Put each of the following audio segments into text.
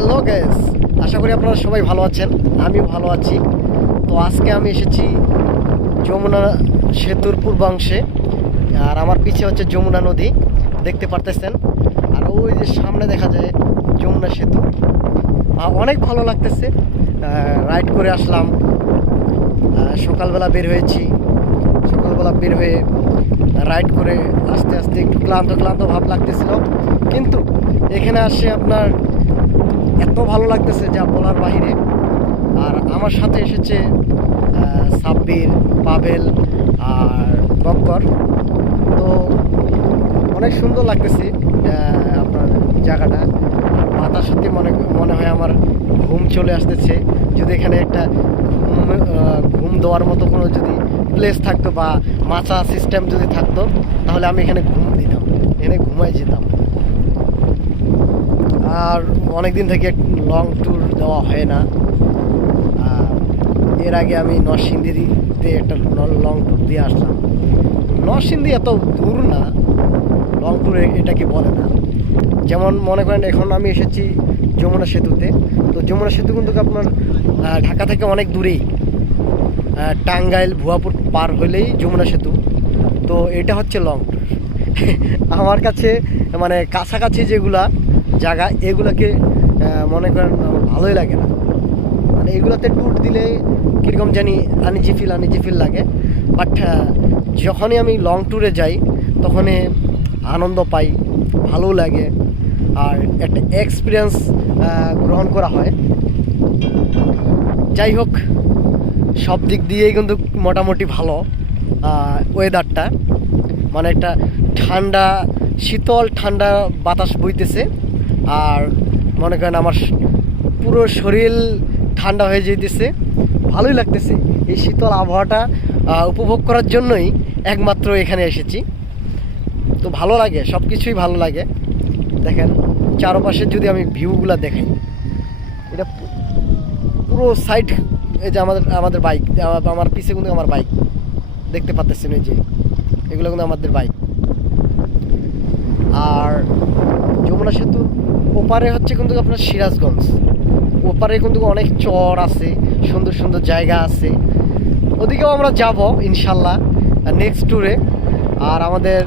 Hello guys, আশা করি আপনারা সবাই ভালো আছেন। আমিও ভালো আছি। তো আজকে আমি এসেছি যমুনা সেতুর পূর্বাংশে, আর আমার পিছে হচ্ছে যমুনা নদী, দেখতে পারতেছেন। আর ওই যে সামনে দেখা যায় যমুনা সেতু। অনেক ভালো লাগতেছে। রাইড করে আসলাম, সকালবেলা বের হয়েছি। সকালবেলা বের হয়ে রাইড করে আস্তে আস্তে একটু ক্লান্ত ক্লান্ত ভাব লাগতেছিল, কিন্তু এখানে আসে আপনার এত ভালো লাগতেছে যা বলার বাহিরে। আর আমার সাথে এসেছে সাব্বির, পাবেল আর বক্কর। তো অনেক সুন্দর লাগতেছে আপনার জায়গাটা। বাতাস সত্যি মনে হয় আমার ঘুম চলে আসতেছে। যদি এখানে একটা ঘুম দেওয়ার মতো কোনো যদি প্লেস থাকতো বা মাচা সিস্টেম যদি থাকতো, তাহলে আমি এখানে ঘুম দিতাম, এখানে ঘুমাই যেতাম। আর অনেক দিন থেকে লং ট্যুর দেওয়া হয় না। এর আগে আমি নরসিংদীতে একটা লং ট্যুর দিয়ে আসলাম। নরসিংদী এত দূর না, লং ট্যুর এটাকে বলে না। যেমন মনে করেন এখন আমি এসেছি যমুনা সেতুতে। তো যমুনা সেতু কিন্তু আপনার ঢাকা থেকে অনেক দূরেই, টাঙ্গাইল ভুয়াপুর পার হলেই যমুনা সেতু। তো এটা হচ্ছে লং ট্যুর। আমার কাছে মানে কাছাকাছি যেগুলা জায়গা, এগুলোকে মনে করেন ভালোই লাগে না। মানে এগুলোতে ট্যুর দিলে কীরকম জানি আনিজি ফিল লাগে। বাট যখনই আমি লং ট্যুরে যাই তখনই আনন্দ পাই, ভালো লাগে, আর একটা এক্সপিরিয়েন্স গ্রহণ করা হয়। যাই হোক, সব দিক দিয়েই কিন্তু মোটামুটি ভালো ওয়েদারটা। মানে একটা ঠান্ডা, শীতল ঠান্ডা বাতাস বইতেছে। আর মনে করেন আমার পুরো শরীর ঠান্ডা হয়ে যেতেছে, ভালোই লাগতেছে। এই শীতল আবহাওয়াটা উপভোগ করার জন্যই একমাত্র এখানে এসেছি। তো ভালো লাগে, সব কিছুই ভালো লাগে। দেখেন চারপাশে যদি আমি ভিউগুলো দেখাই, এটা পুরো সাইড। এই যে আমাদের বাইক, আমার পিছে কিন্তু আমার বাইক দেখতে পাচ্ছেন, এই যে এগুলো কিন্তু আমাদের বাইক। আর যমুনা সেতুর ওপারে হচ্ছে কিন্তু আপনার সিরাজগঞ্জ। ওপারে কিন্তু অনেক চর আছে, সুন্দর সুন্দর জায়গা আছে। ওদিকেও আমরা যাব ইনশাল্লাহ নেক্সট ট্যুরে। আর আমাদের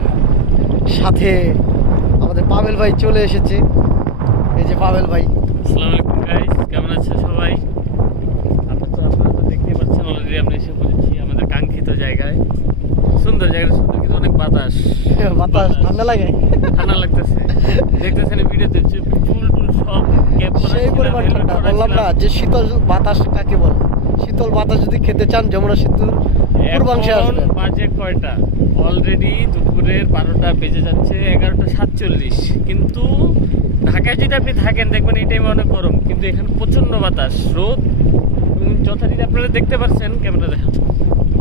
সাথে আমাদের পাবেল ভাই চলে এসেছে। এই যে পাবেল ভাই। আসসালামু আলাইকুম গাইস, কেমন আছেন সবাই? আপনারা তো দেখতেই পাচ্ছেন, অলরেডি আমরা এসে পড়েছি আমাদের কাঙ্ক্ষিত জায়গায়। সুন্দর জায়গাটা, সুন্দর, কিন্তু অনেক বাতাস ঠান্ডা লাগে, ঠান্ডা লাগতেছে। দেখতেছেন ভিডিওতে চুল সব ক্যাপ করা, সেই পরিমাণ ঠান্ডা। বললাম না যে শীতল বাতাস কাকে বলে। শীতল বাতাস যদি খেতে চান যমুনা সেতুর পূর্বাংশে আসবেন। বাজে কয়টা? অলরেডি দুপুরের 12টা বেজে যাচ্ছে, 11:47। কিন্তু ঢাকায় যদি আপনি থাকেন দেখবেন এই টাইমে অনেক গরম, কিন্তু এখানে প্রচন্ড বাতাস, রোদ। যথারীতি আপনারা দেখতে পাচ্ছেন, ক্যামেরা দেখেন,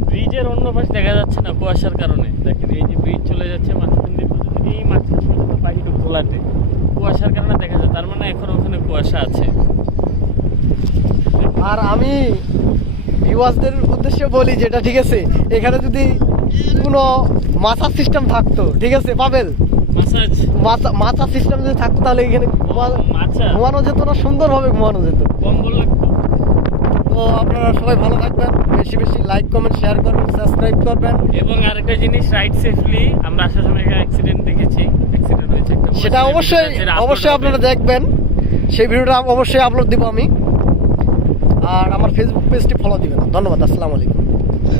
ব্রিজের অন্য পাশে দেখা যাচ্ছে না কুয়াশার কারণে। দেখেন এই যে ব্রিজ চলে যাচ্ছে মাঝখান দিয়ে, এই মাঝখান পর্যন্ত বাহির খোলাতে কুয়াশার কারণে দেখা যায়, তার মানে এখন ওখানে কুয়াশা আছে। আর আমি ভিউয়ার্সদের উদ্দেশ্যে বলি যেটা, ঠিক আছে, এখানে যদি কোনো মাসাজ সিস্টেম থাকতো, ঠিক আছে পাবেল, মাসাজ সিস্টেম যদি থাকতো, তাহলে এখানে ঘুমানো যেত না, সুন্দরভাবে ঘুমানো যেত, কম্বল লাগতো। তো আপনারা সবাই ভালো থাকবেন, বেশি বেশি লাইক কমেন্ট শেয়ার করবেন, সাবস্ক্রাইব করবেন। এবং আরেকটা জিনিস, রাইড সেফলি। আমরা আসার সময় একটা অ্যাক্সিডেন্ট দেখেছি, অ্যাক্সিডেন্ট হয়েছে একটা, সেটা অবশ্যই আপনারা দেখবেন। সেই ভিডিওটা অবশ্যই আপলোড দিব আমি। আর আমার ফেসবুক পেজটি ফলো দিবেন। ধন্যবাদ। আসসালামু আলাইকুম।